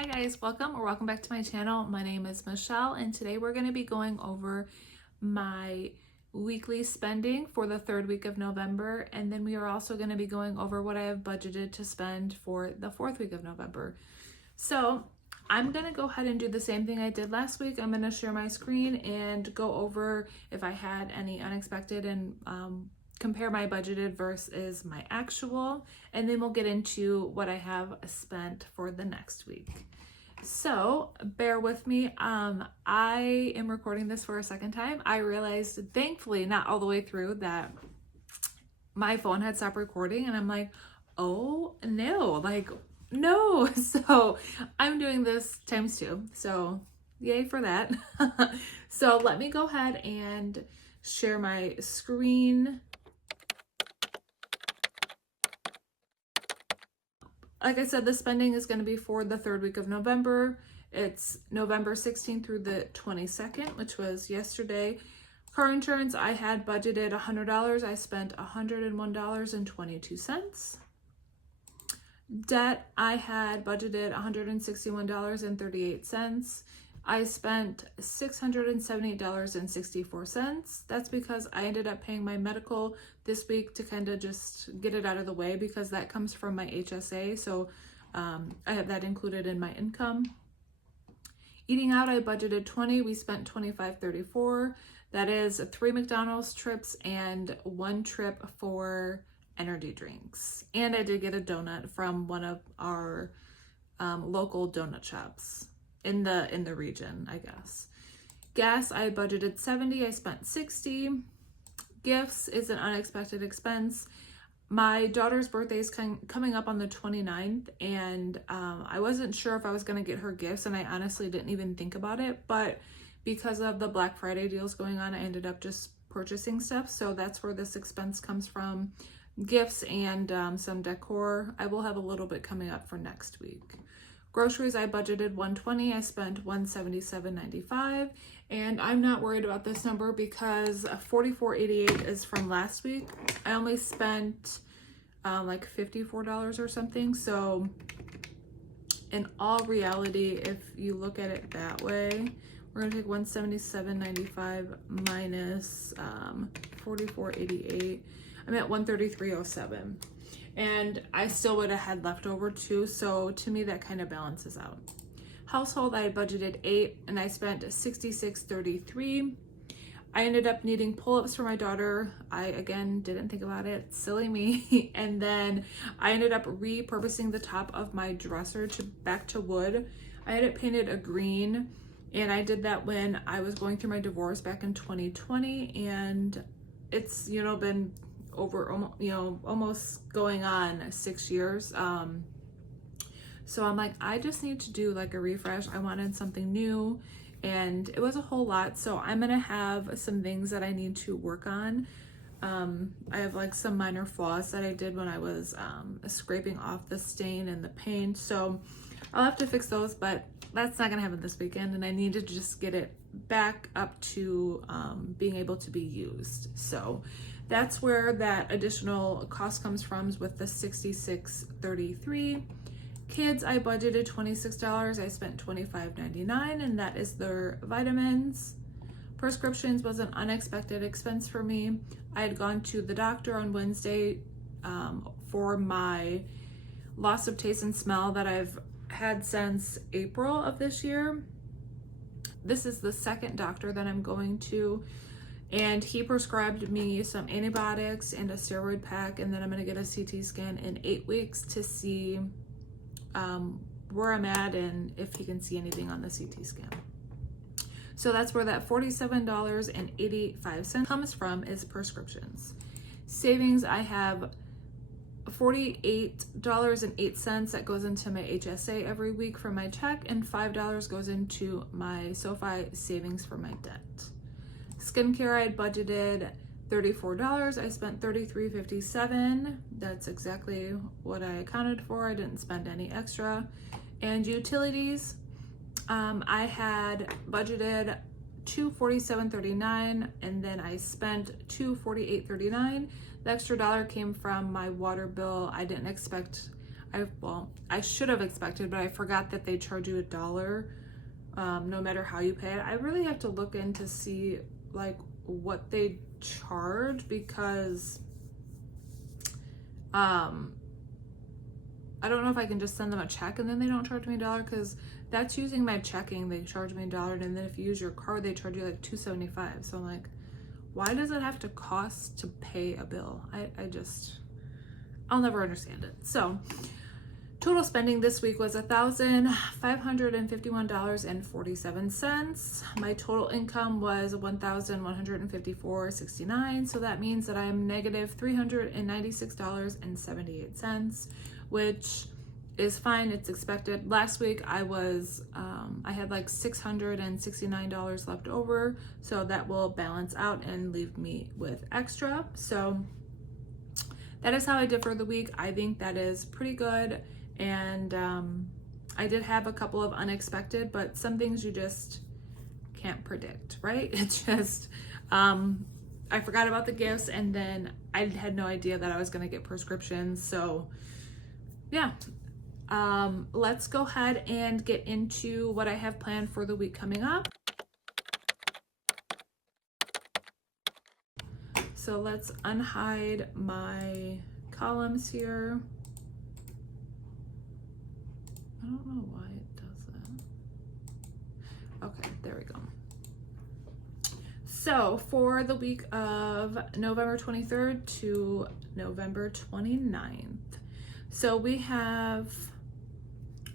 Hi guys, welcome back to my channel. My name is Michelle and today we're going to be going over my weekly spending for the third week of November, and then we are also going to be going over what I have budgeted to spend for the fourth week of November. So I'm going to go ahead and do the same thing I did last week. I'm going to share my screen and go over if I had any unexpected and compare my budgeted versus my actual, and then we'll get into what I have spent for the next week. So bear with me. I am recording this for a second time. I realized, thankfully, not all the way through, that my phone had stopped recording, and I'm like, oh no, no. So I'm doing this times two. So yay for that. So let me go ahead and share my screen. Like I said, the spending is going to be for the third week of November. It's November 16th through the 22nd, which was yesterday. Car insurance, I had budgeted $100. I spent $101.22. Debt, I had budgeted $161.38. I spent $678.64. That's because I ended up paying my medical this week to kind of just get it out of the way, because that comes from my HSA. So I have that included in my income. Eating out, I budgeted $20. We spent $25.34. That is 3 McDonald's trips and 1 trip for energy drinks. And I did get a donut from one of our local donut shops in the region, I guess. Gas, I budgeted $70. I spent $60. Gifts is an unexpected expense. My daughter's birthday is coming up on the 29th, and I wasn't sure if I was going to get her gifts, and I honestly didn't even think about it, but because of the Black Friday deals going on, I ended up just purchasing stuff. So that's where this expense comes from. Gifts and some decor. I will have a little bit coming up for next week. Groceries, I budgeted $120. I spent $177.95, and I'm not worried about this number because $44.88 is from last week. I only spent like $54 or something. So in all reality, if you look at it that way, we're gonna take $177.95 minus $44.88. I'm at $133.07. And I still would have had leftover too, so to me that kind of balances out. Household, I budgeted $8 and I spent $66.33. I ended up needing pull-ups for my daughter. I again didn't think about it, silly me. And then I ended up repurposing the top of my dresser back to wood. I had it painted a green, and I did that when I was going through my divorce back in 2020, and it's been over almost going on 6 years. So I'm like, I just need to do like a refresh. I wanted something new, and it was a whole lot. So I'm gonna have some things that I need to work on. I have like some minor flaws that I did when I was scraping off the stain and the paint, so I'll have to fix those, but that's not gonna happen this weekend, and I need to just get it back up to being able to be used. So that's where that additional cost comes from, with the $66.33. Kids, I budgeted $26. I spent $25.99, and that is their vitamins. Prescriptions was an unexpected expense for me. I had gone to the doctor on Wednesday for my loss of taste and smell that I've had since April of this year. This is the second doctor that I'm going to, and he prescribed me some antibiotics and a steroid pack, and then I'm going to get a CT scan in 8 weeks to see where I'm at and if he can see anything on the CT scan. So that's where that $47.85 comes from, is prescriptions. Savings, I have $48.08 that goes into my HSA every week for my check, and $5 goes into my SoFi savings for my debt. Skincare, I had budgeted $34. I spent $33.57. That's exactly what I accounted for. I didn't spend any extra. And utilities, I had budgeted $247.39, and then I spent $248.39. The extra dollar came from my water bill. I didn't expect I should have expected, but I forgot that they charge you $1 no matter how you pay it. I really have to look in to see like what they charge, because I don't know if I can just send them a check and then they don't charge me $1, because that's using my checking. They charge me $1, and then if you use your card, they charge you like $2.75. So I'm like, why does it have to cost to pay a bill? I'll never understand it. So total spending this week was $1,551.47. My total income was $1,154.69. So that means that I'm negative $396.78, which is fine. It's expected. Last week I had like $669 left over, so that will balance out and leave me with extra. So that is how I did for the week. I think that is pretty good. And I did have a couple of unexpected, but some things you just can't predict, right? It's just, I forgot about the gifts, and then I had no idea that I was going to get prescriptions. So yeah, let's go ahead and get into what I have planned for the week coming up. So let's unhide my columns here. I don't know why it does that. Okay, there we go. So for the week of November 23rd to November 29th, so we have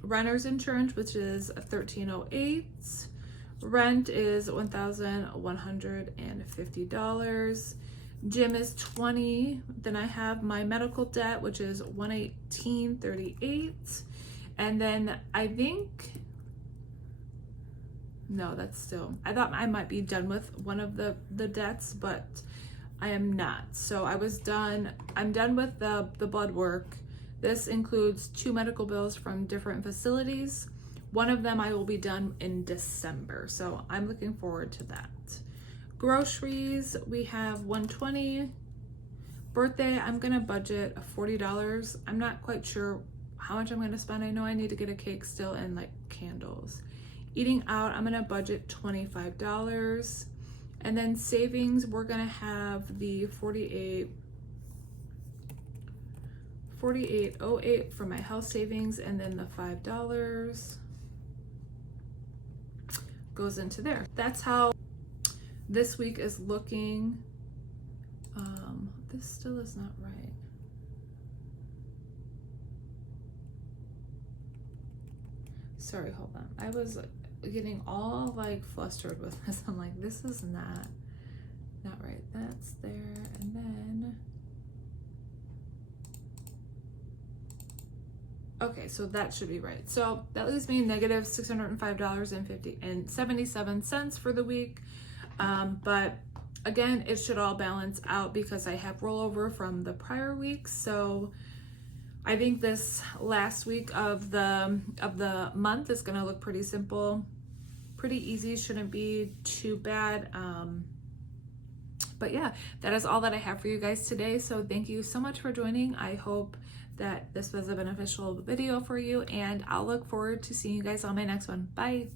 renter's insurance, which is $1,308. Rent is $1,150. Gym is $20. Then I have my medical debt, which is $118.38. And then I think, no, that's still, I thought I might be done with one of the debts, but I am not. So I'm done with the blood work. This includes 2 medical bills from different facilities. One of them I will be done in December, so I'm looking forward to that. Groceries, we have $120. Birthday, I'm gonna budget $40. I'm not quite sure how much I'm gonna spend. I know I need to get a cake still and like candles. Eating out, I'm gonna budget $25. And then savings, we're gonna have the $48.08 for my health savings, and then the $5 goes into there. That's how this week is looking. This still is not right. Sorry, hold on. I was getting all like flustered with this. I'm like, this is not right. That's there, and then okay, so that should be right. So that leaves me negative $605.77 for the week. But again, it should all balance out because I have rollover from the prior week. So I think this last week of the month is gonna look pretty simple, pretty easy, shouldn't be too bad. But yeah, that is all that I have for you guys today. So thank you so much for joining. I hope that this was a beneficial video for you, and I'll look forward to seeing you guys on my next one. Bye.